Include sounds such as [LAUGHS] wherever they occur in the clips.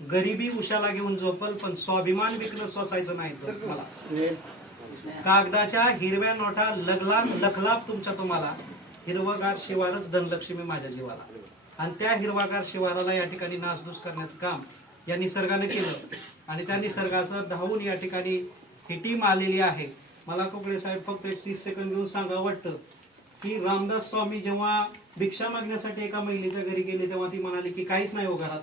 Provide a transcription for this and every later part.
गरिबी उशाला घेऊन झोपल पण स्वाभिमान विकलं सोसायचं नाही तर मला कागदाच्या हिरव्या नोटा लगला लखलाप तुमच्या तुम्हाला. हिरवगार शिवारच धनलक्ष्मी माझ्या जीवाला. आणि त्या हिरवागार शिवाराला या ठिकाणी नासधूस करण्याचं काम या निसर्गाने केलं. आणि त्या निसर्गाचं धावून या ठिकाणी ही टीम आलेली आहे. मला कोकळे साहेब फक्त एक तीस सेकंद घेऊन सांगा वाटतं की रामदास स्वामी जेव्हा भिक्षा मागण्यासाठी एका महिलेच्या घरी गेले तेव्हा ती म्हणाली की काहीच नाही हो घरात.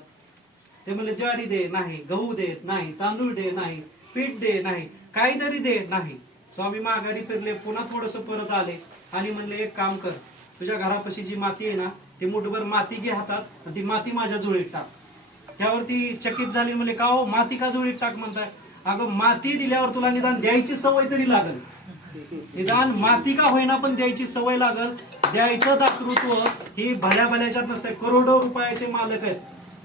ते म्हणले ज्वारी दे नाही गहू दे नाही तांदूळ दे नाही पीठ दे नाही काहीतरी दे नाही. स्वामी माघारी फिरले पुन्हा थोडस परत आले आणि म्हणले एक काम कर तुझ्या घरापाशी जी माती आहे ना ती मुठभर माती घे हातात आणि ती माती माझ्या जुळीत टाक. त्यावरती चकित झाली म्हणले का हो माती का जुळीत टाक म्हणताय? अगं माती दिल्यावर तुला निदान द्यायची सवय तरी लागल. निदान माती का होईना पण द्यायची सवय लागल. द्यायचं दातृत्व ही भल्या भल्याच्यात नसते करोडो रुपयाचे मालक आहेत.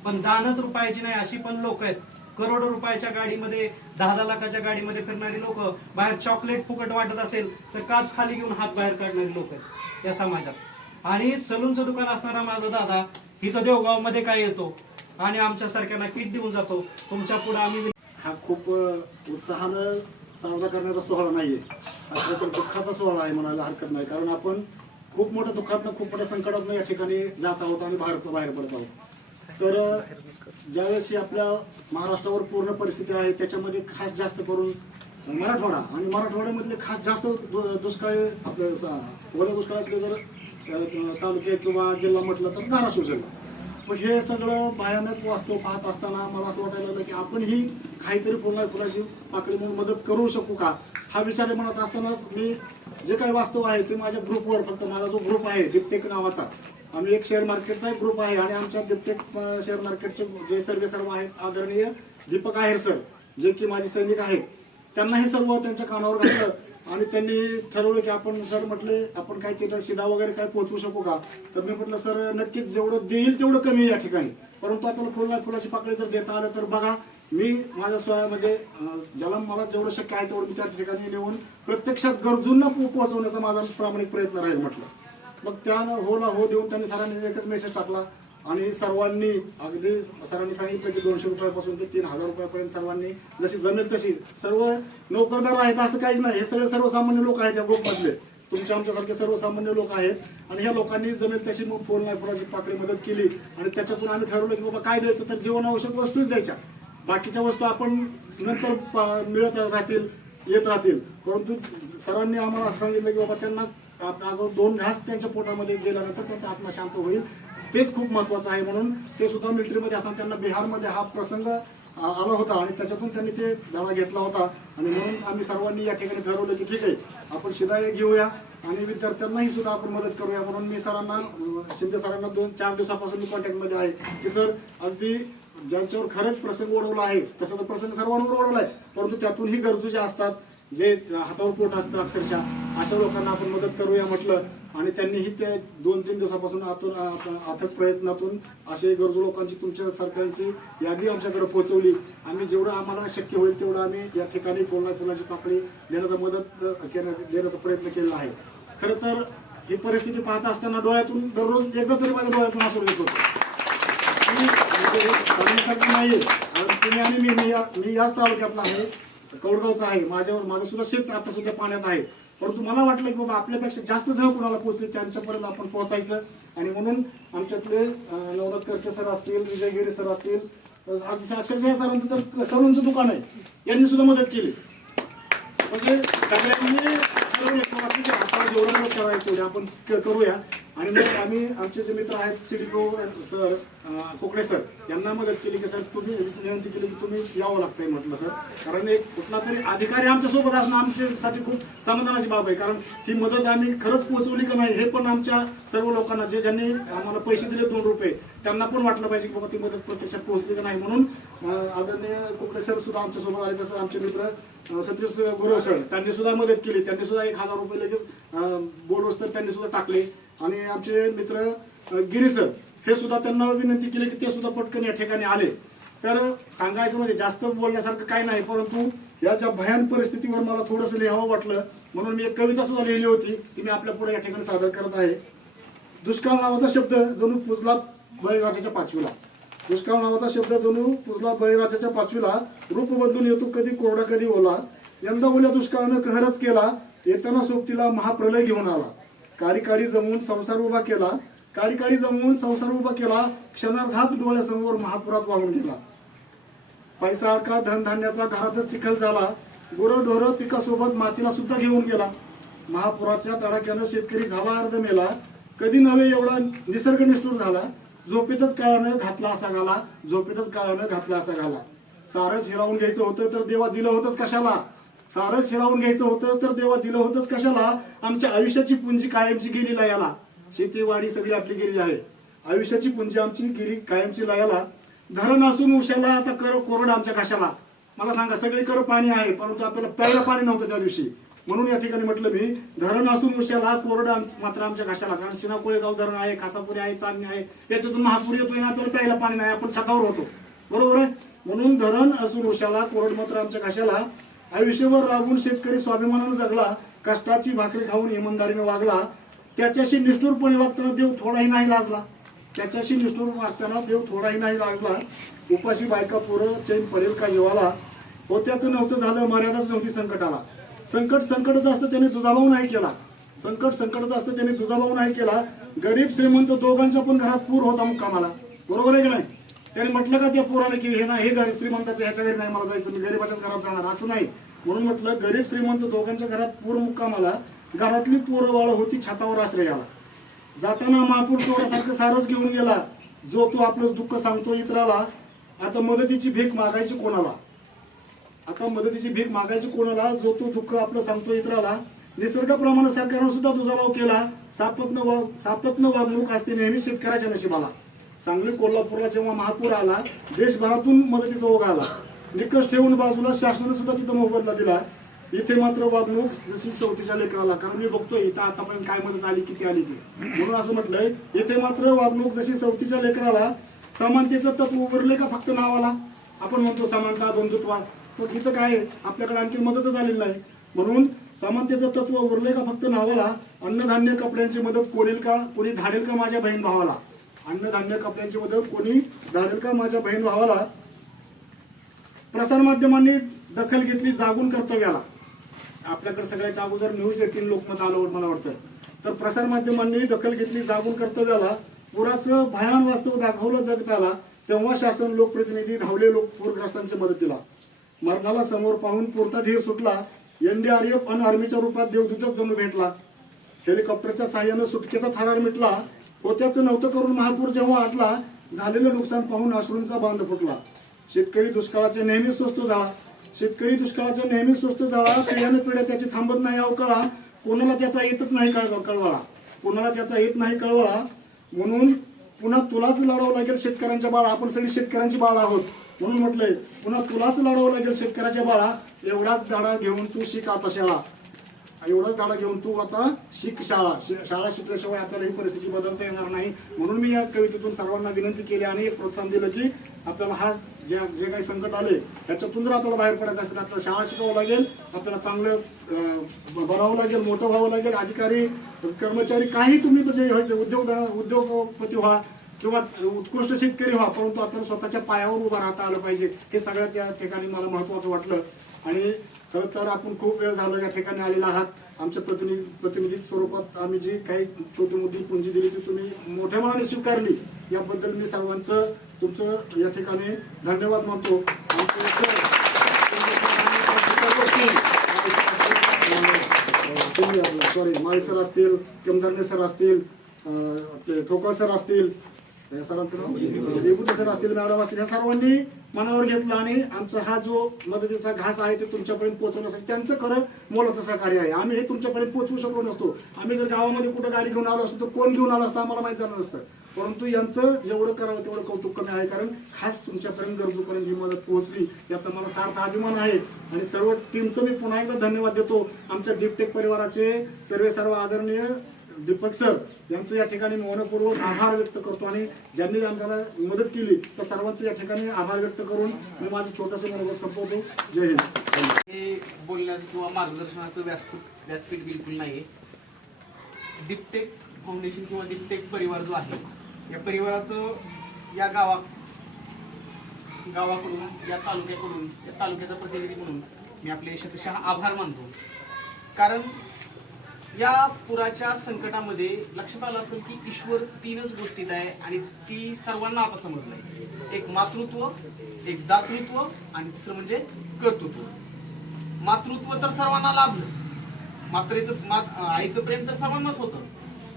पण दानत रुपयाची नाही अशी पण लोक आहेत. करोडो रुपयाच्या गाडीमध्ये दहा दहा लाखाच्या गाडीमध्ये फिरणारी लोक बाहेर चॉकलेट फुकट वाटत असेल तर काच खाली घेऊन हात बाहेर काढणारी लोक आहेत या समाजात. आणि सलूनचं दुकान असणारा माझा दादा इथं देवगावमध्ये काय येतो आणि आमच्या सारख्यांना किट देऊन जातो. तुमच्यापुढे आम्ही हा खूप उत्साहानं साजरा करण्याचा सोहळा नाहीये. हा तर दुःखाचा सोहळा आहे म्हणायला हरकत नाही. कारण आपण खूप मोठ्या दुःखातनं खूप मोठ्या संकटातनं या ठिकाणी जात आहोत आणि बाहेर बाहेर पडत आहोत. तर ज्यावेळेस आपल्या महाराष्ट्रावर पूर्ण परिस्थिती आहे त्याच्यामध्ये खास जास्त करून मराठवाडा आणि मराठवाड्यामधले खास जास्त दुष्काळी आपल्या ओल्या दुष्काळातले जर तालुके किंवा जिल्हा म्हटलं तर धाराशिव जिल्हा. मग हे सगळं भयानक वास्तव पाहत असताना मला असं वाटायला लागलं की आपण ही काहीतरी पूर्ण फुलाची पाकळी म्हणून मदत करू शकू का? हा विचार म्हणत असतानाच मी जे काही वास्तव आहे ते माझ्या ग्रुपवर फक्त माझा जो ग्रुप आहे दिपटेक नावाचा आम्ही एक शेअर मार्केटचा एक ग्रुप आहे आणि आमच्या दिपटेक शेअर मार्केटचे जे सर्व सर्व आहेत आदरणीय दीपक आहेर सर जे की माझे सैनिक आहेत त्यांना हे सर्व त्यांच्या कानावर घातलं आणि त्यांनी ठरवलं की आपण सर म्हटले आपण काय तिथं शिदा वगैरे काय पोहोचवू शकू का? तर मी म्हटलं सर नक्कीच जेवढं देईल तेवढं कमी या ठिकाणी. परंतु आपल्याला फुला फुलाची पाकळी जर देता आलं तर बघा मी माझ्या स्वयं म्हणजे ज्याला मला जेवढं शक्य आहे तेवढं मी त्या ठिकाणी नेऊन प्रत्यक्षात गरजूंना पो- पोहोचवण्याचा माझा प्रामाणिक प्रयत्न राहील म्हटलं. मग त्यानं हो ना हो देऊन त्यांनी सरांनी एकच मेसेज टाकला. आणि सर्वांनी अगदी सरांनी सांगितलं की दोनशे रुपयापासून ते तीन हजार रुपयापर्यंत सर्वांनी जशी जमेल तशी. सर्व नोकरदार आहेत असं काहीच नाही. हे सगळे सर्वसामान्य लोक आहेत या ग्रुपमधले तुमच्या आमच्यासारखे सर्वसामान्य लोक आहेत. आणि ह्या लोकांनी जमेल तशी मग फोन नाही फुलाची पाकळी मदत केली. आणि त्याच्यातून आम्ही ठरवलं की बाबा काय द्यायचं? तर जीवनावश्यक वस्तूच द्यायच्या. बाकीच्या वस्तू आपण नंतर प- मिळत राहतील येत राहतील. परंतु सरांनी आम्हाला असं सांगितलं की बाबा त्यांना आपण अगोदर दोन घास त्यांच्या पोटामध्ये गेल्यानंतर त्यांचा आत्मा शांत होईल. तेच खूप महत्वाचं आहे म्हणून ते सुद्धा मिलिटरीमध्ये असताना त्यांना बिहारमध्ये हा प्रसंग आला होता आणि त्याच्यातून त्यांनी ते धडा घेतला होता. आणि म्हणून आम्ही सर्वांनी या ठिकाणी ठरवलं की ठीक आहे आपण शिदाय घेऊया आणि विद्यार्थ्यांनाही सुद्धा आपण मदत करूया. म्हणून मी सरांना शिंदे सरांना दोन चार दिवसापासून मी कॉन्टॅक्टमध्ये आहे की सर अगदी ज्यांच्यावर खरंच प्रसंग ओढवला आहे तसं तर प्रसंग सर्वांवर ओढवला आहे परंतु त्यातूनही गरजू जे असतात जे हातावर पोट असतं अक्षरशः अशा लोकांना आपण मदत करूया म्हटलं आणि त्यांनीही ते दोन तीन दिवसापासून आतून अथक प्रयत्नातून असे गरजू लोकांची तुमच्या सरकारची यादी आमच्याकडे पोहोचवली. आम्ही जेवढं आम्हाला शक्य होईल तेवढं आम्ही या ठिकाणी कोणा कोणाची पाकळी देण्याचा मदत देण्याचा प्रयत्न केलेला आहे. खरं तर ही परिस्थिती पाहत असताना डोळ्यातून दररोज एकदा तरी माझ्या डोळ्यातून असू येत होतं. नाही म्हणजे नाहीये. आणि तुम्ही आणि मी या- मी याच तालुक्यातला आहे. कौडगावचा आहे. माझ्यावर माझं सुद्धा शेत आता सुद्धा पाण्यात आहे. परंतु मला वाटलं की बाबा आपल्यापेक्षा जास्त जण कुणाला पोहोचले त्यांच्यापर्यंत आपण पोहोचायचं. आणि म्हणून आमच्यातले अं, सर असतील विजयगिरी सर असतील अक्षरशः सरांचं तर सलूनचं दुकान आहे. यांनी सुद्धा मदत केली. म्हणजे सगळ्यांनी जेवढं करायचं तेवढे आपण करूया आणि मग आम्ही आमचे जे मित्र आहेत सिडको सर कोकडे सर यांना मदत केली की सर तुम्ही विनंती केली की तुम्ही यावं लागतंय म्हटलं सर कारण एक कुठला तरी अधिकारी आमच्यासोबत असणं आमच्यासाठी खूप समाधानाची बाब आहे कारण ही मदत आम्ही खरंच पोहोचवली का नाही हे पण आमच्या सर्व लोकांना जे ज्यांनी आम्हाला पैसे दिले दोन रुपये त्यांना पण वाटलं पाहिजे की बाबा ती मदत प्रत्यक्षात पोहोचली का नाही म्हणून आदरणीय कोकडे सर सुद्धा आमच्यासोबत आले तसं आमचे मित्र सतीश गुरव सर त्यांनी सुद्धा मदत केली. त्यांनी सुद्धा एक हजार रुपये लगेच बोर्डवर तर त्यांनी सुद्धा टाकले. आणि आमचे मित्र गिरी सर हे सुद्धा त्यांना विनंती केली की ते सुद्धा पटकन या ठिकाणी आले. तर सांगायचं म्हणजे जास्त बोलण्यासारखं काही नाही परंतु या ज्या भयान परिस्थितीवर मला थोडंसं लिहावं वाटलं म्हणून मी एक कविता सुद्धा लिहिली होती ती मी आपल्या पुढे या ठिकाणी सादर करत आहे. दुष्काळ नावाचा शब्द जणू पुजला बळीराजाच्या पाचवीला. दुष्काळ नावाचा शब्द जणू पुरला बळीराजाच्या पाचवीला. रूप बदलून येतो कधी कोरडा कधी ओला. यंदा ओल्या दुष्काळानं कहरच केला येताना सोबतीला महाप्रलय घेऊन आला. काळी काळी जमवून संसार उभा केला. काळी काळी जमवून संसार उभा केला क्षणार्धात डोळ्यासमोर महापुरात वाहून गेला. पैसा अडका धनधान्याचा घरातच चिखल झाला. गुरं ढोरं पिकासोबत मातीला सुद्धा घेऊन गेला. महापुराच्या तडाख्यानं शेतकरी झाला अर्ध मेला कधी नव्हे एवढा निसर्ग निष्ठूर झाला. झोपेतच काळानं घातला असा घाला झोपेतच काळानं घातला असा घाला. सारच हिरावून घ्यायचं होतं तर देवा दिलं होतंच कशाला? सारच हिरावून घ्यायचं होतं तर देवा दिलं होतंच कशाला? आमच्या आयुष्याची पुंजी कायमची गेली लयाला. शेतीवाडी सगळी आपली गेली आहे. आयुष्याची पुंजी आमची गेली कायमची लयाला. धरण असून उशाला आता कर कोरड आमच्या कशाला मला सांगा सगळीकडे पाणी आहे परंतु आपल्याला प्यायला पाणी नव्हतं त्या दिवशी. म्हणून या ठिकाणी म्हटलं मी धरण असून उशाला कोरड आम- मात्र आमच्या घाशाला. कारण शिना कोळेगाव धरण आहे खासापुरी आहे चांदणी आहे. याच्यातून महापूर येतोय ना आपल्याला प्यायला पाणी नाही आपण छतावर होतो. बरोबर आहे? म्हणून धरण असून उशाला कोरड मात्र आमच्या घाशाला. आयुष्यभर राबून शेतकरी स्वाभिमानानं जगला कष्टाची भाकरी खाऊन इमानदारीने वागला. त्याच्याशी निष्ठूरपणे वागताना देव थोडाही नाही लाजला. त्याच्याशी निष्ठूर वागताना देव थोडाही नाही लागला. उपाशी बायका पोरं चैन पडेल का जीवाला होत्याचं नव्हतं झालं मर्यादाच नव्हती संकटाला. संकट संकटच असतं त्याने दुजाभाव नाही केला. संकट संकटच असतं त्याने दुजाभाव नाही केला. गरीब श्रीमंत दोघांच्या पण घरात पूर होता मुक्कामाला बरोबर आहे की नाही? त्याने म्हटलं का त्या पुराने की हे ना हे घर श्रीमंताचं ह्याच्या घरी नाही मला जायचं मी गरीबाच्याच घरात जाणार. असं नाही. म्हणून म्हटलं गरीब श्रीमंत दोघांच्या घरात पूर मुक्कामाला घरातली पोरं होती छतावर आश्रयाला जाताना महापूर चोरासारखं सारच घेऊन गेला. जो तो आपलंच दुःख सांगतो इतराला. आता मदतीची भीक मागायची कोणाला? आता मदतीची भीक मागायची कोणाला? जो तो दुःख आपलं सांगतो इतराला. निसर्गाप्रमाणे सरकारनं सुद्धा दुजाभाव केला. सापत्न वा सापत्न वागणूक असते नेहमी शेतकऱ्याच्या नशिबाला. सांगली कोल्हापूरला जेव्हा महापूर आला देशभरातून मदतीचा ओघ आला. निकष ठेवून बाजूला शासनाने सुद्धा तिथं मोबदला दिला. इथे मात्र वागणूक जशी चौथीच्या लेकराला. कारण मी बघतोय इथं आतापर्यंत काय मदत आली किती आली ती. म्हणून असं म्हटलंय इथे मात्र वागणूक जशी चौथीच्या लेकराला समानतेचं तत्व उभारले का फक्त नावाला? आपण म्हणतो समानता बंधुत्वा. मग इथं काय आपल्याकडे आणखी मदतच आलेली नाही. म्हणून समानतेचं तत्व उरले का फक्त नावाला? अन्नधान्य कपड्यांची मदत कोणेल का? कोणी धाडेल का माझ्या बहीण भावाला? अन्नधान्य कपड्यांची मदत कोणी धाडेल का माझ्या बहीण भावाला? प्रसारमाध्यमांनी दखल घेतली जागून कर्तव्याला. आपल्याकडे सगळ्याच्या अगोदर न्यूज एटीन लोकमत आलं मला वाटतं. तर प्रसारमाध्यमांनी दखल घेतली जागून कर्तव्याला. पुराचं भयान वास्तव दाखवलं जगताला. तेव्हा शासन लोकप्रतिनिधी धावले लोक पूरग्रस्तांच्या मदतीला. मरणाला समोर पाहून पुरता धीर सुटला. एनडीआरएफ आणि आर्मीच्या रूपात देवदूतच जणू भेटला. हेलिकॉप्टरच्या साह्यानं सुटकेचा थरार मिटला. होत्याचं नव्हतं करून महापूर जेव्हा आटला झालेलं नुकसान पाहून अश्रूंचा बांध फुटला. शेतकरी दुष्काळाचे नेहमीच स्वस्त झाला शेतकरी दुष्काळाचे नेहमीच स्वस्त झाला पिढ्यानं पिढ्या त्याची थांबत नाही अवकाळा कोणाला त्याचा येतच नाही कळ कळवाळा. कोणाला त्याचा येत नाही कळवळा. म्हणून पुन्हा तुलाच लढावं लागेल शेतकऱ्यांच्या बाळा. आपण सगळी शेतकऱ्यांची बाळ आहोत. म्हणून म्हटलंय पुन्हा तुलाच लढावं लागेल शेतकऱ्याच्या बाळा. एवढाच धडा घेऊन तू शिक आता शाळा. एवढाच धडा घेऊन तू आता शिक शाळा. शाळा शिकल्याशिवाय आपल्याला ही परिस्थिती बदलता येणार नाही. म्हणून मी या कवितेतून सर्वांना विनंती केली आणि एक प्रोत्साहन दिलं की आपल्याला हा जे जे काही संकट आले त्याच्यातून जर आपल्याला बाहेर पडायचं असेल आपल्याला शाळा शिकावं लागेल आपल्याला चांगलं अं, बनावं लागेल मोठं व्हावं लागेल अधिकारी कर्मचारी काही तुम्ही म्हणजे उद्योग उद्योगपती व्हा किंवा उत्कृष्ट शेतकरी व्हा परंतु आपल्याला स्वतःच्या पायावर उभं राहता आलं पाहिजे हे सगळ्यात या ठिकाणी मला महत्वाचं वाटलं आणि खरं तर आपण खूप वेळ झालं या ठिकाणी आलेला आहात आमच्या प्रतिनिधी प्रतिनिधी स्वरूपात आम्ही जी काही छोटी मोठी पुंजी दिली ती तुम्ही मोठ्या मनाने स्वीकारली याबद्दल मी सर्वांचं तुमचं या ठिकाणी धन्यवाद मानतो आणि सॉरी माळी सर असतील केमदारने सर असतील आपले ठोकर सर असतील या सरांचं नाव? सर असतील मॅडम असतील सर्वांनी मनावर घेतलं आणि आमचा हा जो मदतीचा घास आहे ते तुमच्यापर्यंत पोहोचवण्यासाठी त्यांचं खरं मोलाचं सहकार्य आहे. आम्ही हे तुमच्यापर्यंत पोहोचवू शकलो नसतो. आम्ही जर गावामध्ये कुठं गाडी घेऊन आलो असतो तर कोण घेऊन आलं असतं आम्हाला माहीत झालं नसतं. परंतु यांचं जेवढं करावं तेवढं कौतुक कमी आहे कारण खास तुमच्यापर्यंत गरजूपर्यंत ही मदत पोहोचली याचा मला सार्थ अभिमान आहे. आणि सर्व टीमचं मी पुन्हा एकदा धन्यवाद देतो. आमच्या डीपटेक परिवाराचे सर्व सर्व आदरणीय दीपक सर यांचं या ठिकाणी मनपूर्वक आभार व्यक्त करतो आणि ज्यांनी आम्हाला मदत केली त्या सर्वांचं या ठिकाणी आभार व्यक्त करून मी माझं छोटंसं मनोगत संपवतो. जय हिंद. हे बोलण्याचं किंवा मार्गदर्शनाचं व्यासपीठ व्यासपीठ बिलकुल नाही दीपटेक फाउंडेशन किंवा दीपटेक परिवार जो आहे या परिवाराचं या गावा गावाकडून या तालुक्याकडून या तालुक्याचा प्रतिनिधी म्हणून मी आपले शतशः आभार मानतो. कारण या पुराच्या संकटामध्ये लक्षात आलं असेल की ईश्वर तीनच गोष्टीत आहे आणि ती सर्वांना आता समजलंय. एक मातृत्व एक दातृत्व आणि तिसरं म्हणजे कर्तृत्व. मातृत्व तर सर्वांना लाभलं. मात्रेचं मात आईचं प्रेम तर सर्वांनाच होतं.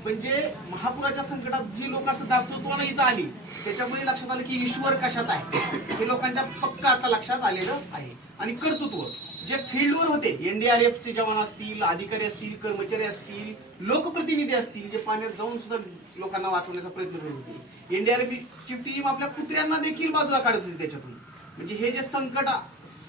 पण जे महापुराच्या संकटात जी लोक असं दातृत्वानं इथं आली त्याच्यामुळे लक्षात आलं की ईश्वर कशात आहे? हे लोकांच्या पक्का आता लक्षात आलेलं आहे. आणि कर्तृत्व. जे फील्डवर होते एनडीआरएफ चे जवान असतील अधिकारी असतील कर्मचारी असतील लोकप्रतिनिधी असतील जे पाण्यात जाऊन सुद्धा लोकांना वाचवण्याचा प्रयत्न करत होते. एनडीआरएफची टीम आपल्या कुत्र्यांना देखील बाजूला काढत होती त्याच्यातून. म्हणजे हे जे संकट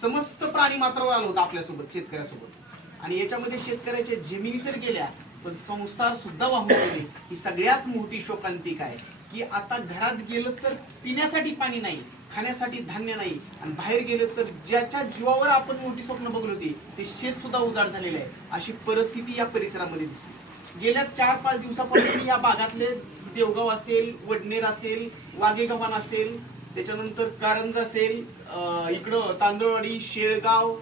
समस्त प्राणी मात्रावर आलं होतं आपल्यासोबत शेतकऱ्यासोबत. आणि याच्यामध्ये शेतकऱ्याच्या जमिनी तर गेल्या पण संसार सुद्धा वाहून गेले. ही सगळ्यात मोठी शोकांतिक आहे की आता घरात गेलं तर पिण्यासाठी पाणी नाही खाण्यासाठी धान्य नाही. आणि बाहेर गेलं तर ज्याच्या जीवावर आपण मोठी स्वप्न बघली होती ते शेत सुद्धा उजाड झालेलं आहे. अशी परिस्थिती या परिसरामध्ये दिसली. गेल्या चार पाच दिवसापासून या भागातले देवगाव असेल वडनेर असेल वाघेगव्हाण असेल त्याच्यानंतर कारंज असेल इकडं तांदळवाडी शेळगाव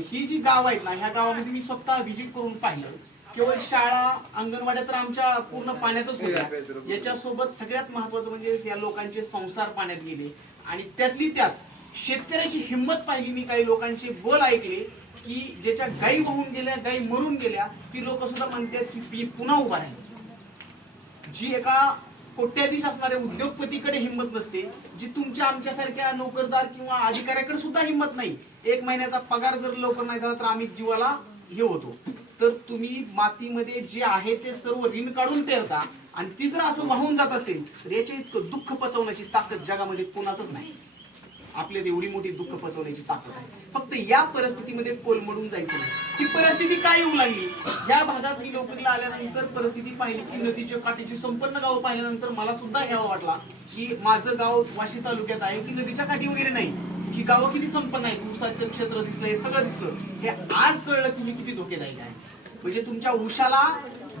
ही जी गाव आहेत ना ह्या गावामध्ये मी स्वतः व्हिजिट करून पाहिलं. केवळ शाळा अंगणवाड्या तर आमच्या पूर्ण पाण्यातच होत्या. [LAUGHS] याच्यासोबत सगळ्यात महत्वाचं म्हणजे या लोकांचे संसार पाण्यात गेले. आणि त्यातली त्यात शेतकऱ्याची हिंमत पाहिली. मी काही लोकांचे बोल ऐकले की ज्याच्या गायी वाहून गेल्या गायी मरून गेल्या ती लोक सुद्धा म्हणतात की पीक पुन्हा उभा राहील जी एका कोट्याधीश असणाऱ्या उद्योगपतीकडे हिंमत नसते जी तुमच्या आमच्यासारख्या नोकरदार किंवा अधिकाऱ्याकडे सुद्धा हिंमत नाही. एक महिन्याचा पगार जर लवकर नाही झाला तर आम्ही जीवाला हे होतो. तर तुम्ही मातीमध्ये जे आहे ते सर्व ऋण काढून पेरता. आणि ती जर असं वाहून जात असेल तर याच्या इतकं दुःख पचवण्याची ताकद जगामध्ये कोणातच नाही. आपल्यात एवढी मोठी दुःख पचवण्याची ताकद आहे. फक्त या परिस्थितीमध्ये कोलमडून जायचं नाही. ही परिस्थिती काय येऊ लागली? या भागात मी नोकरीला आल्यानंतर परिस्थिती पाहिली की नदीच्या काठीची संपन्न गावं पाहिल्यानंतर मला सुद्धा घ्यावा वाटला की माझं गाव वाशी तालुक्यात आहे की नदीच्या काठी वगैरे नाही. ही गावं किती संपन्न आहेत? ऊसाचं क्षेत्र दिसलं हे सगळं दिसलं. हे आज कळलं तुम्ही किती धोकेदायक आहे. म्हणजे तुमच्या उशाला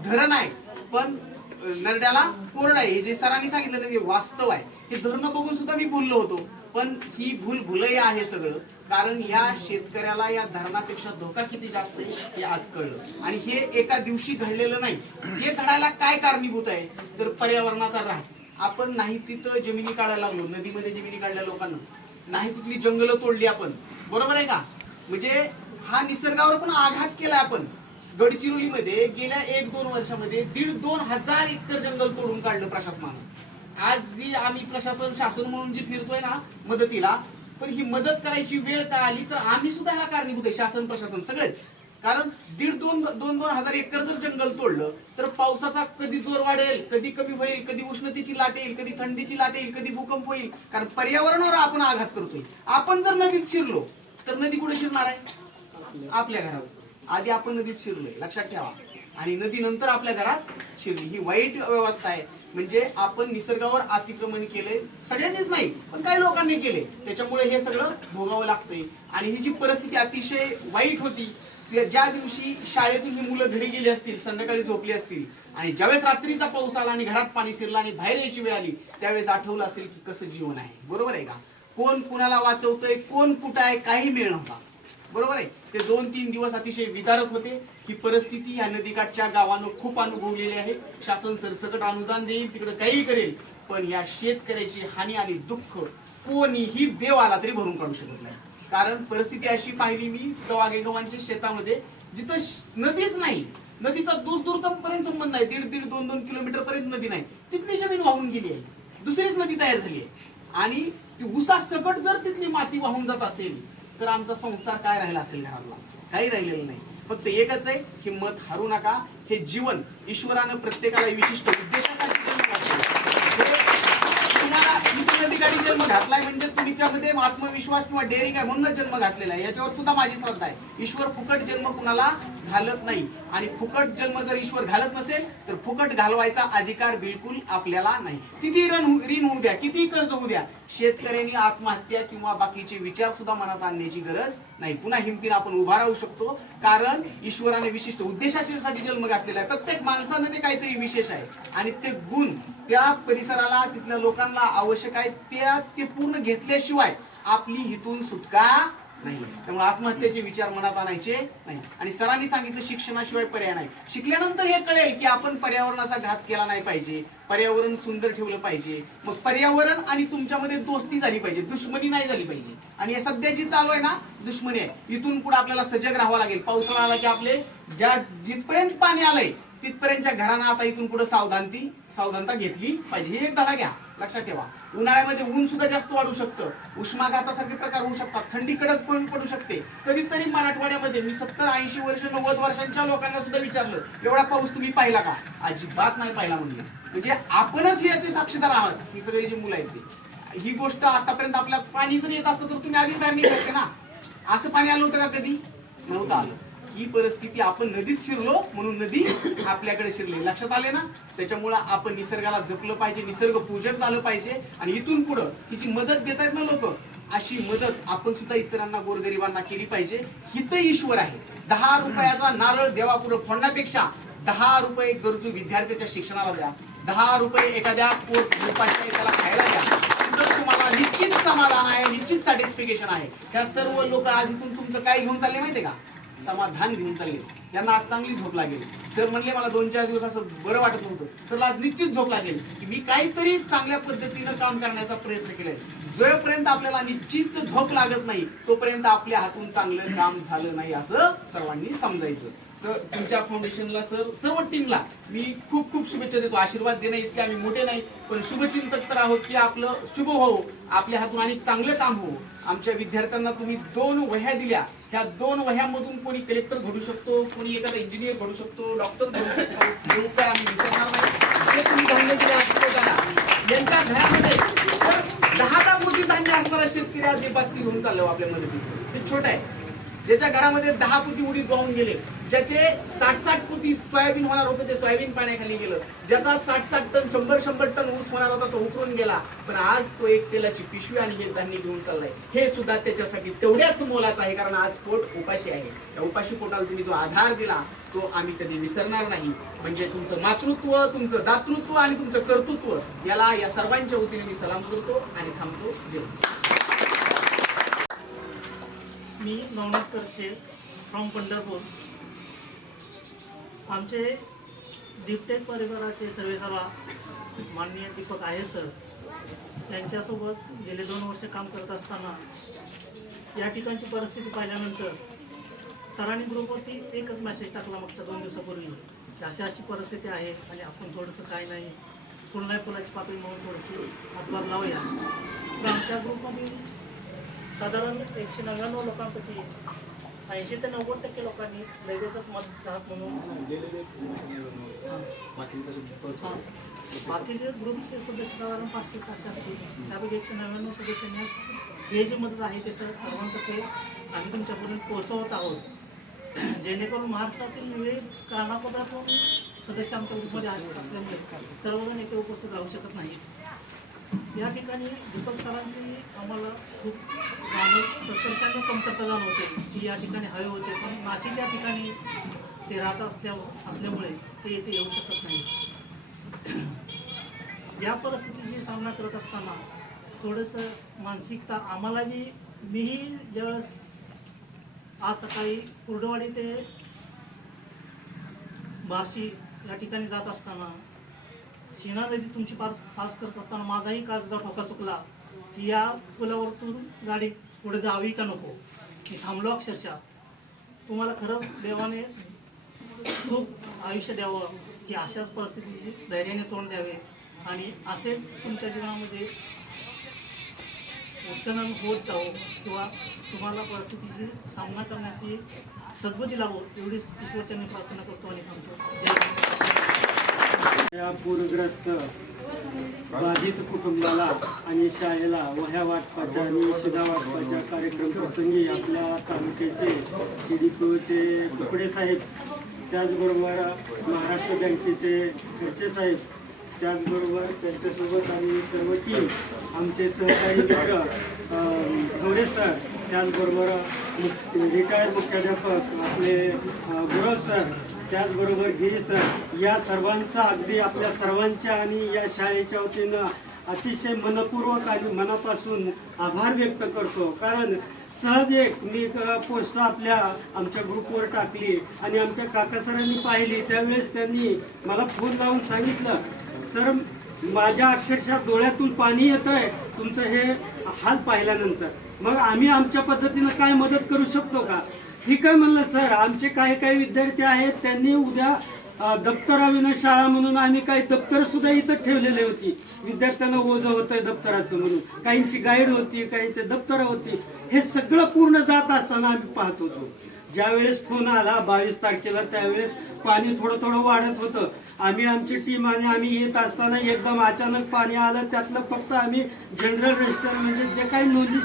धरण आहे पण नरड्याला कोरडा आहे. हे जे सरांनी सांगितलं ते वास्तव आहे. हे धरणं बघून सुद्धा मी बोललो होतो. पण ही भूल भुलय आहे सगळं. कारण या शेतकऱ्याला या धरणापेक्षा धोका किती जास्त आहे हे आज कळलं. आणि हे एका दिवशी घडलेलं नाही. हे घडायला काय कारणीभूत आहे? तर पर्यावरणाचा ऱ्हास. आपण नाही तिथं जमिनी काढायला लागलो. नदीमध्ये जमिनी काढल्या लोकांना. नाही तिथली जंगलं तोडली आपण. बरोबर आहे का? म्हणजे हा निसर्गावर पण आघात केला आपण. गडचिरोलीमध्ये गेल्या एक दोन वर्षामध्ये दीड दोन हजार एकर जंगल तोडून काढलं प्रशासनानं. आज जी आम्ही प्रशासन शासन म्हणून जी फिरतोय ना मदतीला पण ही मदत करायची वेळ का आली तर आम्ही सुद्धा ह्याला कारणीभूत आहे शासन प्रशासन सगळेच. कारण दीड दोन दोन दोन हजार एकर जर जंगल तोडलं तर पावसाचा कधी जोर वाढेल कधी कमी होईल कधी उष्णतेची लाट येईल कधी थंडीची लाट येईल कधी भूकंप होईल. कारण पर्यावरणावर आपण आघात करतोय. आपण जर नदीत शिरलो तर नदी कुठे शिरणार आहे? आपल्या घरावर. आधी आपण नदीत शिरलोय लक्षात ठेवा. आणि नदी नंतर आपल्या घरात शिरली. ही वाईट व्यवस्था आहे. म्हणजे आपण निसर्गावर अतिक्रमण केलंय सगळ्यांनीच नाही पण काही लोकांनी केले त्याच्यामुळे हे सगळं भोगावं लागतंय. आणि ही जी परिस्थिती अतिशय वाईट होती ज्या दिवशी शाळेतून ही मुलं घरी गेली असतील संध्याकाळी झोपली असतील आणि ज्यावेळेस रात्रीचा पाऊस आला आणि घरात पाणी शिरला आणि बाहेर यायची वेळ आली त्यावेळेस आठवलं असेल की कसं जीवन आहे. बरोबर आहे का? कोण कुणाला वाचवतंय कोण कुठं आहे काही मिळणं नव्हता. बरोबर आहे? ते दोन तीन दिवस अतिशय विदारक होते. ही परिस्थिती या नदीकाठच्या गावानं खूप अनुभवलेली आहे. शासन सरसकट अनुदान देईल तिकडे काही करेल पण या शेतकऱ्याची हानी आणि दुःख कोणीही देव आला तरी भरून काढू शकत नाही. कारण परिस्थिती अशी पाहिली मी गवागेगवांच्या शेतामध्ये जिथं नदीच नाही नदीचा दूर पर्यंत संबंध नाही दीड दीड दोन दोन किलोमीटर पर्यंत नदी नाही. तिथली जमीन वाहून गेली आहे. दुसरीच नदी तयार झाली आहे. आणि ती उसा सकट जर तिथली माती वाहून जात असेल तर आमचा संसार काय राहिला असेल घरातला? काही राहिलेलं नाही. फक्त एकच आहे हिंमत हारू नका. हे जीवन ईश्वरानं प्रत्येकाला विशिष्ट उद्देशासाठी जन्म घातलेलं आहे. हे तुम्हाला इथे नदीकाठी जन्म घातलाय म्हणजे तुम्ही त्यामध्ये आत्मविश्वास किंवा डेअरिंग आहे म्हणूनच जन्म घातलेला आहे. याच्यावर सुद्धा माझी श्रद्धा आहे. ईश्वर फुकट जन्म कुणाला घालत नाही. आणि फुकट जन्म जर ईश्वर घालत नसेल तर फुकट घालवायचा अधिकार बिलकुल आपल्याला नाही. किती रण ऋण होऊ द्या किती कर्ज होऊ द्या शेतकऱ्यांनी आत्महत्या किंवा बाकीचे विचार सुद्धा मनात आणण्याची गरज नाही. पुन्हा हिमतीने आपण उभा राहू शकतो. कारण ईश्वराने विशिष्ट उद्देशासाठी जन्म घातलेला आहे. प्रत्येक माणसामध्ये काहीतरी विशेष आहे. आणि ते गुण त्या परिसराला तिथल्या लोकांना आवश्यक आहे त्या ते पूर्ण घेतल्याशिवाय आपली हितून सुटका नाही. त्यामुळे आत्महत्येचे विचार मनात आणायचे नाही. आणि सरांनी सांगितलं शिक्षणाशिवाय पर्याय नाही. शिकल्यानंतर हे कळेल की आपण पर्यावरणाचा घात केला नाही पाहिजे. पर्यावरण सुंदर ठेवलं पाहिजे. मग पर्यावरण आणि तुमच्यामध्ये दोस्ती झाली पाहिजे. दुश्मनी नाही झाली पाहिजे. आणि सध्या जी चालू आहे ना दुश्मनी आहे. इथून पुढे आपल्याला सजग राहावं लागेल. पावसाळा आला की आपले ज्या जिथपर्यंत पाणी आलंय तिथपर्यंतच्या घरांना आता इथून पुढे सावधानती सावधानता घेतली पाहिजे. हे एक धडा घ्या. लक्षात ठेवा. उन्हाळ्यामध्ये ऊन सुद्धा जास्त वाढू शकतं. उष्माघातासारखे प्रकार होऊ शकतात. थंडी कडक पण पडू शकते. कधीतरी मराठवाड्यामध्ये मी सत्तर ऐंशी वर्ष नव्वद वर्षांच्या लोकांना सुद्धा विचारलं एवढा पाऊस तुम्ही पाहिला का? अजिबात नाही पाहिला म्हणलं. म्हणजे आपणच याचे साक्षीदार आहात ही सगळी जी मुलं आहेत ती. ही गोष्ट आतापर्यंत आपल्या पाणी जर येत असतं तर तुम्ही आधीच बाहेर निघायचे ना. असं पाणी आलं होतं का कधी? नव्हतं आलं. ही परिस्थिती आपण नदीत शिरलो म्हणून नदी आपल्याकडे शिरली. लक्षात आले ना? त्याच्यामुळं आपण निसर्गाला जपलं पाहिजे निसर्ग पूजक झालं पाहिजे आणि इथून पुढं ही जी मदत देत आहेत ना लोक अशी मदत आपण सुद्धा इतरांना गोरगरिबांना केली पाहिजे. हित ईश्वर आहे. दहा रुपयाचा नारळ देवापुढे फोडण्यापेक्षा दहा रुपये गरजू विद्यार्थ्याच्या शिक्षणाला द्या. दहा रुपये एखाद्या पोट त्याला खायला द्या. तुम्हाला निश्चित समाधान आहे निश्चित सॅटिस्फिकेशन आहे. ह्या सर्व लोक आज इथून तुमचं काय घेऊन चालले माहितीये का? समाधान घेऊन चालले. यांना आज चांगली झोप लागेल. सर म्हणले मला दोन चार दिवस असं बरं वाटत नव्हतं. सर आज निश्चित झोप लागेल की मी काहीतरी चांगल्या पद्धतीनं काम करण्याचा प्रयत्न केलाय. जोपर्यंत आपल्याला निश्चित झोप लागत नाही तोपर्यंत आपल्या हातून चांगलं काम झालं नाही असं सर्वांनी समजायचं. सर तुमच्या फाउंडेशनला सर सर्व टीमला मी खूप खूप शुभेच्छा देतो. आशीर्वाद देणं इतके आम्ही मोठे नाही पण शुभचिंतक तर आहोत की आपलं शुभ हो आपल्या हातून आणि चांगलं काम हो आमच्या विद्यार्थ्यांना तुम्ही दोन वह्या दिल्या. त्या दोन वह्यामधून कोणी कलेक्टर घडू शकतो कोणी एखादा इंजिनियर घडू शकतो डॉक्टर घडू शकतो हे आम्ही विसरणार नाही. ते तुम्ही धान्य दिले आज यांच्या घरामध्ये सर दहा दहा मोठी धान्य असणारा शेतकरी आज पाचकी घेऊन चाललो हो आपल्या मदतीचं. हे छोट आहे. ज्याच्या घरामध्ये दहा पोती उडीद वाहून गेले ज्याचे साठ साठ पोती सोयाबीन होणार होतं ते सोयाबीन पाण्याखाली गेलं. ज्याचा साठ साठ टन शंभर शंभर टन ऊस होणार होता तो उकरून गेला. पण आज तो एक तेलाची पिशवी आणि हे धान्य घेऊन चाललाय. हे सुद्धा त्याच्यासाठी तेवढ्याच मोलाचं आहे कारण आज पोट उपाशी आहे. त्या उपाशी पोटाला तुम्ही जो आधार दिला तो आम्ही कधी विसरणार नाही. म्हणजे तुमचं मातृत्व तुमचं दातृत्व आणि तुमचं कर्तृत्व याला या सर्वांच्या वतीने मी सलाम करतो आणि थांबतो. जेवतो मी नवनाथ करशे फ्रॉम पंढरपूर. आमचे डिपटेक परिवाराचे सर्वेसर्वा माननीय दीपक आहे सर त्यांच्यासोबत गेले दोन वर्ष काम करत असताना या ठिकाणची परिस्थिती पाहिल्यानंतर सरांनी ग्रुपवरती एकच मेसेज टाकला मागच्या दोन दिवसापूर्वी. की अशी अशी परिस्थिती आहे आणि आपण थोडंसं काय नाही पुन्हा फुलाची पातळी म्हणून थोडीशी हातभार लावूया. तर आमच्या ग्रुपमध्ये साधारण एकशे नव्याण्णव लोकांपैकी ऐंशी ते नव्वद टक्के लोकांनी लगेचच मत चाहत म्हणून. बाकीचे ग्रुपचे सदस्य साधारण पाचशे सहाशे असतील. त्यापैकी एकशे नव्याण्णव सदस्यांनी हे जे मदत आहे ते सर सर्वांचं ते आम्ही तुमच्यापर्यंत पोहोचवत आहोत. जेणेकरून महाराष्ट्रातील विविध कानाकोपऱ्यातून सदस्य आमच्या ग्रुपमध्ये असल्यामुळे सर्वजण येथे उपस्थित राहू शकत नाही या ठिकाणी दीपक सरांची आम्हाला खूप जाणव प्रकर्षाने कमतरता जाणवते. की या ठिकाणी हवे होते पण नाशिक या ठिकाणी ते राहत असल्या असल्यामुळे ते येथे येऊ शकत नाही. या परिस्थितीशी सामना करत असताना थोडंसं मानसिकता आम्हालाही मीही ज्यावेळेस आज सकाळी कुर्डवाडी ते बार्शी या ठिकाणी जात असताना सीना नदी तुमची पास पास करत असताना माझाही काचचा ठोका चुकला की या पुलावरतून गाडी पुढे जावी का नको? मी थांबलो अक्षरशः. तुम्हाला खरंच देवाने खूप आयुष्य द्यावं की अशाच परिस्थितीची धैर्याने तोंड द्यावे. आणि असेच तुमच्या जीवनामध्ये उत्खनन होत जावो किंवा तुम्हाला परिस्थितीची सामना करण्याची सद्बुद्धी लावो एवढीच ईश्वरच्या मी प्रार्थना करतो आणि थांबतो. जय या पूरग्रस्त बाधित कुटुंबाला आणि शाळेला वह्या वाटपाच्या आणि शिधा वाटपाच्या कार्यक्रम प्रसंगी आपल्या तालुक्याचे सीडीपीओचे तुकडे साहेब त्याचबरोबर महाराष्ट्र बँकेचे खर्चे साहेब त्याचबरोबर त्यांच्यासोबत आम्ही सर्व टीम आमचे सहकारी मित्र अं, सर त्याचबरोबर रिटायर्ड मुख्याध्यापक आपले गुरव सर त्याचबरोबर गिरी सर या सर्वांचा अगदी आपल्या सर्वांच्या आणि या शाळेच्या वतीनं अतिशय मनपूर्वक आणि मनापासून आभार व्यक्त करतो. कारण सहज एक मी पोस्ट आपल्या आमच्या ग्रुपवर टाकली आणि आमच्या काका सरांनी पाहिली. त्यावेळेस त्यांनी मला फोन लावून सांगितलं सर माझ्या अक्षरशः डोळ्यातून पाणी येत आहे तुमचं हे हाल पाहिल्यानंतर. मग आम्ही आमच्या पद्धतीनं काय मदत करू शकतो का? ठीक आहे म्हणलं सर. आमचे काही काही विद्यार्थी आहेत त्यांनी उद्या दप्तराविना शाळा म्हणून आम्ही काही दप्तर सुद्धा इथं ठेवलेली होती. विद्यार्थ्यांना ओझं होतंय दप्तराचं म्हणून. काहींची गाईड होती काहींचे दप्तर होती. हे सगळं पूर्ण जात असताना आम्ही पाहत होतो. ज्यावेळेस फोन आला बावीस तारखेला त्यावेळेस पाणी थोडं थोडं वाढत होतं. आम्ही आमची टीम आणि आम्ही येत असताना एकदम अचानक पाणी आलं. त्यातलं फक्त आम्ही जनरल रजिस्टर म्हणजे जे काही नोंदी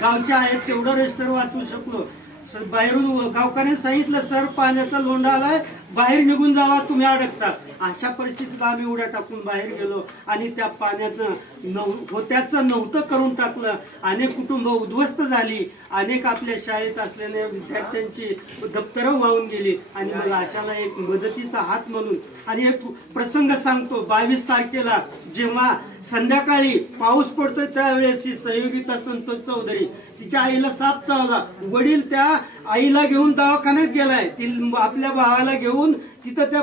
गावच्या आहेत तेवढं रजिस्टर वाचू शकलो. बाहेरून गावकऱ्यांनी सांगितलं सर पाण्याचा लोंढा आलाय बाहेर निघून जावा तुम्ही अडकचा अशा परिस्थितीत आम्ही उड्या टाकून बाहेर गेलो आणि त्या पाण्यातनं नव होत्याचं नव्हतं करून टाकलं. अनेक कुटुंब उद्ध्वस्त झाली. अनेक आपल्या शाळेत असलेल्या विद्यार्थ्यांची दप्तरं वाहून गेली. आणि मला अशाला एक मदतीचा हात म्हणून आणि एक प्रसंग सांगतो. बावीस तारखेला जेव्हा संध्याकाळी पाऊस पडतोय त्यावेळेस ही सहयोगिता संतोष चौधरी तिच्या आईला साप चावला. वडील त्या आईला घेऊन दवाखान्यात गेलाय. ती आपल्या भावाला घेऊन तिथं त्या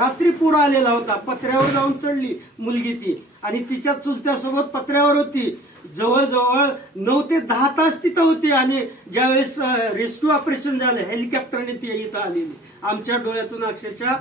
रात्री पूर आलेला होता. पत्र्यावर जाऊन चढली मुलगी ती. आणि तिच्या चुलत्यासोबत पत्र्यावर होती. जवळजवळ नऊ ते दहा तास तिथं होती. आणि ज्यावेळेस रेस्क्यू ऑपरेशन झालं हेलिकॉप्टरने ती इथं आलेली. आमच्या डोळ्यातून अक्षरशः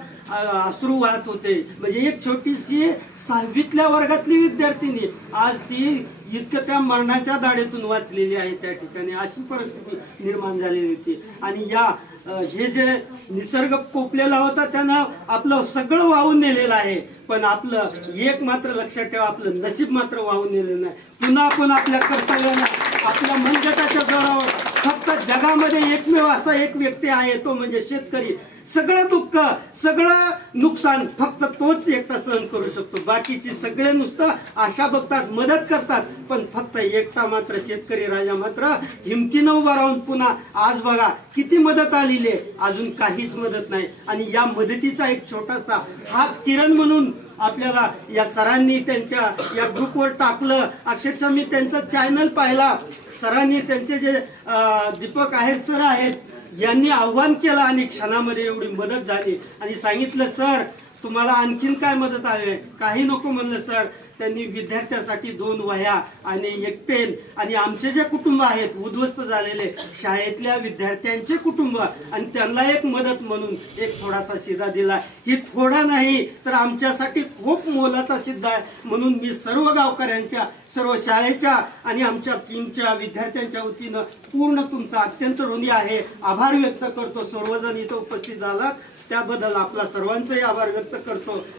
अश्रू वाहत होते. म्हणजे एक छोटीशी सहावीतल्या वर्गातली विद्यार्थिनी. आज ती इतकं त्या मरणाच्या दाढेतून वाचलेली आहे त्या ठिकाणी. अशी परिस्थिती निर्माण झालेली होती. आणि या हे जे निसर्ग कोपलेला होता त्यानं आपलं सगळं वाहून नेलेलं आहे. पण आपलं एक मात्र लक्षात ठेवा आपलं नशीब मात्र वाहून नेलेलं नाही. पुन्हा आपण आपल्या कर्तव्यानं आपल्या मनगटाच्या जोरावर फक्त जगामध्ये एकमेव असा एक व्यक्ती आहे तो म्हणजे शेतकरी. सगळं दुःख सगळं नुकसान फक्त तोच एकटा सहन करू शकतो. बाकीची सगळे नुसतं आशा बघतात मदत करतात पण फक्त एकटा मात्र शेतकरी राजा मात्र हिमतीनं उभा राहून पुन्हा आज बघा किती मदत आलेली आहे. अजून काहीच मदत नाही. आणि या मदतीचा एक छोटासा हात किरण म्हणून आपल्याला या सरांनी त्यांच्या या ग्रुपवर टाकलं. अक्षरशः मी त्यांचा चॅनल पाहिला. सरांनी त्यांचे जे दीपक आहेर सर आहेत यांनी आव्हान केलं आणि क्षणामध्ये एवढी मदत झाली. आणि सांगितलं सर तुम्हाला आणखीन काय मदत हवी आहे? काही नको म्हणलं सर त्यांनी विद्यार्थ्यासाठी दोन वह्या आणि एक पेन आणि आमचे जे कुटुंब आहेत उद्ध्वस्त झालेले शाळेतल्या विद्यार्थ्यांचे कुटुंब आणि त्यांना एक मदत म्हणून एक थोडासा शिधा दिला. ही थोडा नाही तर आमच्यासाठी खूप मोलाचा सिद्धा आहे. म्हणून मी सर्व गावकऱ्यांच्या सर्व शाळेच्या आणि आमच्या टीमच्या विद्यार्थ्यांच्या वतीनं पूर्ण तुमचा अत्यंत ऋणी आहे. आभार व्यक्त करतो. सर्वजण इथं उपस्थित झालात. त्याबद्दल आपला सर्वांचाही आभार व्यक्त करतो.